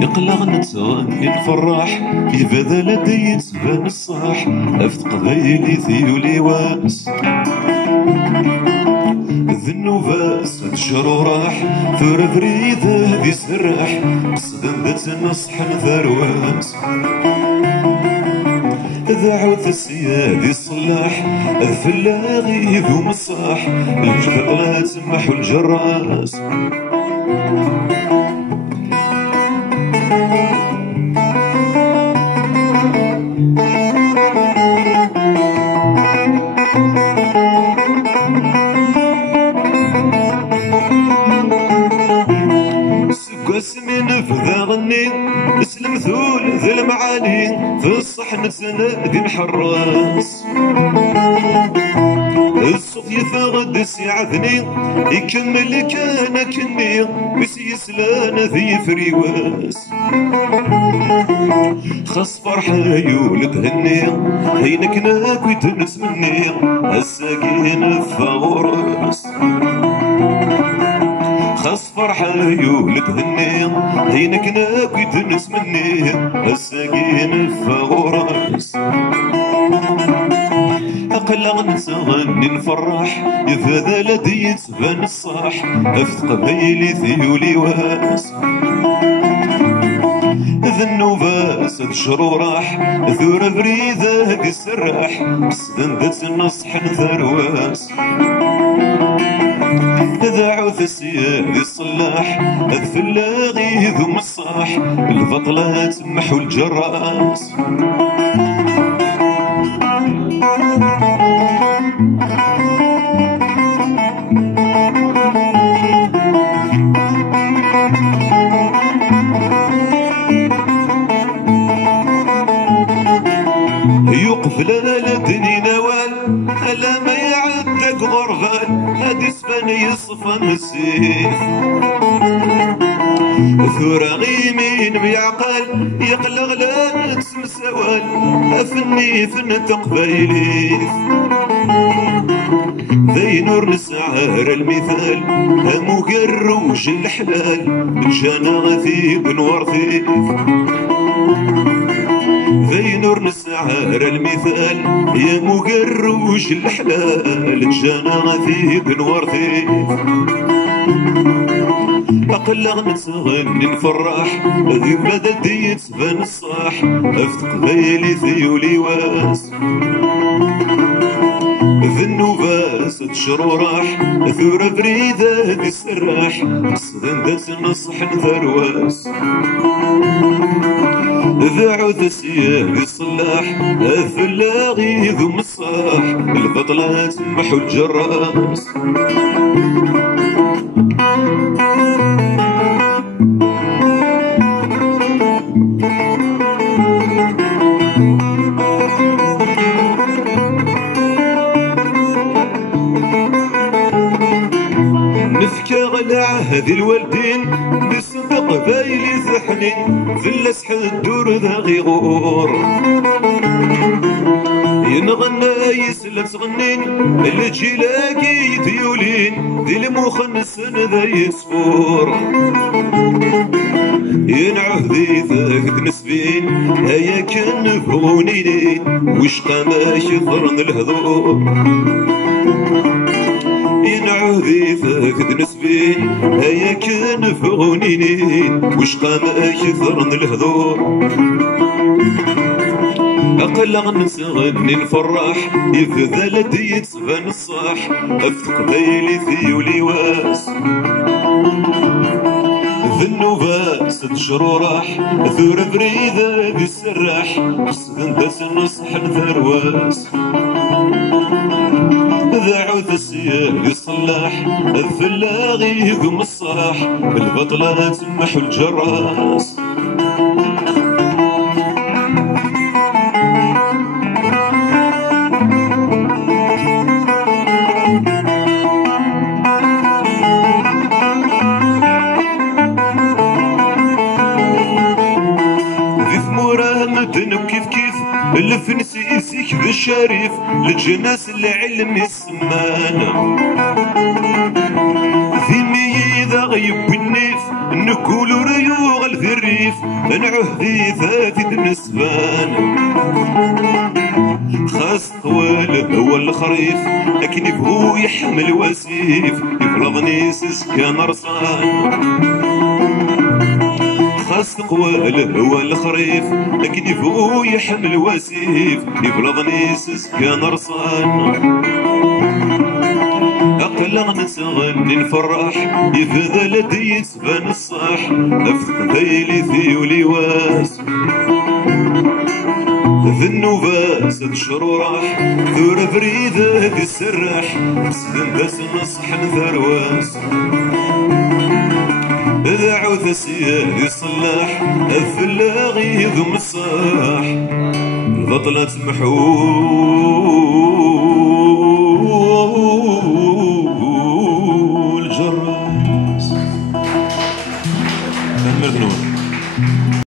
يقلق نتغني نفرح يبدا لدي يتبان الصح افت قبايلي ثيولي واس ذنوباس تجرو راح ثور فريده هدي سراح قصدن ذات النصح نثرواس ذاعوث السياد الصلاح الفلاغي ذو مصاح الجبلات محو الجراس سمين فذا غني اسلم ذول ذي المعاني في الصحن تنادي نحراس الصوت يفغد سيعذني يكمل كان كني بس يسلان ذي فريواس خاص فرحة يولد هني هينك ناكوي تنس مني الساقين فغورس خاص فرحة يولد هني هينك ناكوي تنس مني الساقين فغورس أقل نتغني نفرح يفذا لدي يتبان الصح أفت قبايلي ثيولي واس ذنوباس تجرو راح ثور بريدة هدي السراح قصدن ذات النصح نثرواس ذاعوث السياد الصلاح الفلاغي ذو مصاح البطلات محو الجراس يوقف لا دني نوال ألا ما يعدك غربال هادي سباني يصفى مسيف ثورة غيمين بيعقل يقلغ لا نتسم سوال أفني فن تقبايليف ذي نور نسعار المثال همو قروج الحلال جانا غثيب بنور ثيف ذي نور نسعار المثال يا مقروج الحلال جانا غثيب بنور ثيف أقلغ نتغني نفرح ذي بلادي يتبان الصح أفت قبايلي ثيولي واس ذنوباس تشرو راح ثور بريدة هدي السراح قصدن ذات النصح نثرواس ذاعوث السياد الصلاح الفلاغي ذو مصاح البطلات محو الجراس نفكى غلع هذي الوالدين بصدق بايلي ثحنين في اللسح الدور ذا غيغور ينغنى يسلم تغنين اللي تجي لاقي ديولين ذي المخنس ذا يسفور ينعه ذي ثاقت نسبين هيا كان فغونينين وش قاماش ضرن الهذور ينعوذي فاقد نسبين هيا كان فغنينين وش قام ثرن الهذور أقل نتغني نفرح يفذا لدي يتبان الصح أفت قبايلي ثيولي واس ذي النوبة ست شروراح ثور بريدة دي السراح قصد داس النصح ثرواس ذاعوث السيال يصلح الفلاغي يقوم الصاح البطلة تمحو الجراس كيف كيف الفنسي يسيك ذا الشريف للجناس العلم السمانة في ميذا غيب النيف نقول ريوغ ذي الريف نعه ذي ذاتي النسبان خاص طوال هو الخريف لكن هو يحمل وسيف يفرض نيسس كان رصان خاص قوال هو الخريف لكن يفوق يحمل وسيف يبلغ نيسس كان رصان أقلق نسغني نفرح يفذا لدي يتبان الصح أفتح ذيلي ذي وليواس ذي النوبة ست شروراح ثور فريدة ذي السراح قصد داس نصح ثرواس إذا عوث السياد يصلح الفلاغي يذم الصاح البطلة تمحو